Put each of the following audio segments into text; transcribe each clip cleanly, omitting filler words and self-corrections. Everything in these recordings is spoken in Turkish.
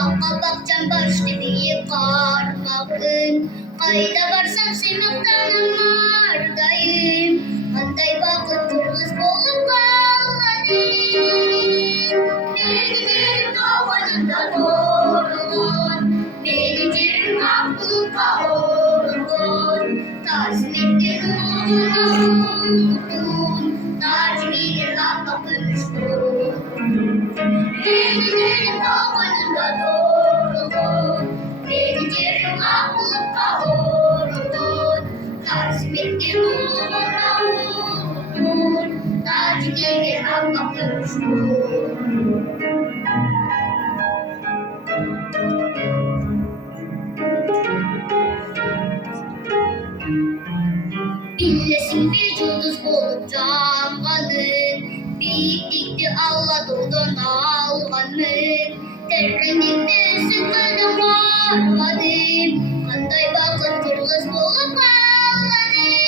Aka bakcan başlı bir karmakın. Kayda varsam semaktanım ardayım. Kандай bakıt kırgız bolup kалганым. Benim doğanında doğrulun. Benim yerim haklılıkta olgun. Tazim ettin uludun. Tacım ilir hakkı pürüştün. Benim doğanında doğrulun. Benim yerim haklılıkta olgun. Tazim ettin uludun. Tacım ilir hakkı pürüştün. Billesin bir yıldız bolup canganın. Biyiklikti Allah doğdan alganın. Terkenlikti sıkıldım varmadım. Kандай bakıt kırgız bolup kалганым.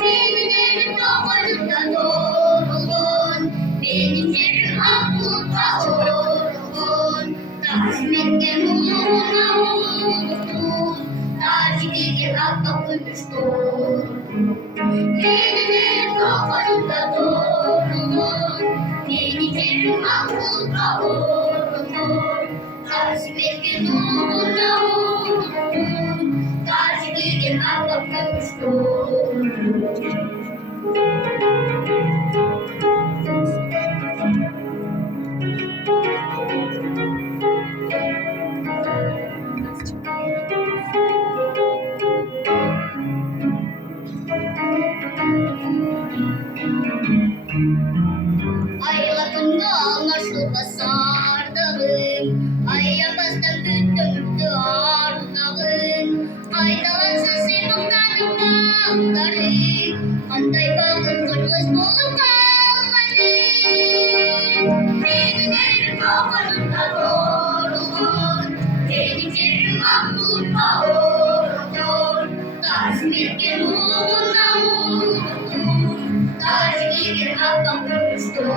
Benim yerim doğanında doğrulun. Benim yerim haklılıkta olgun. Tazim etken uluna ulutun. Tacı giyken hakka koymuştur. Benim doğanında doğrulun. Benim yerim haklılıkta olgun. Tazim etken uluna ulutun. Tacı giyken hakka koymuştur. Aylatındı anlaşılma sardağım. Ayabazdan büttümdü ardağım. Kaydalansa sevimdanım bağlarım. Kандай bakıt kırgız bolup kалганым. Benim yerim doğanında doğrulun. Benim yerim haklılıkta olgun. Tazim etken uluna ulutun. Tacı giyken hakka pürüştün.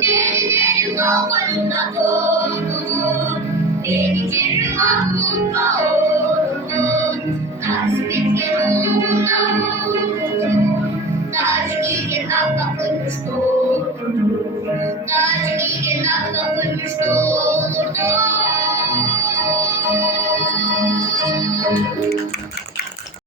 Benim yerim doğanında doğrulun. Benim yerim haklılıkta olgun. Tazim etken uluna ulutun. Tacı giyken hakka pürüştün. Tacı giyken hakka pürüştün.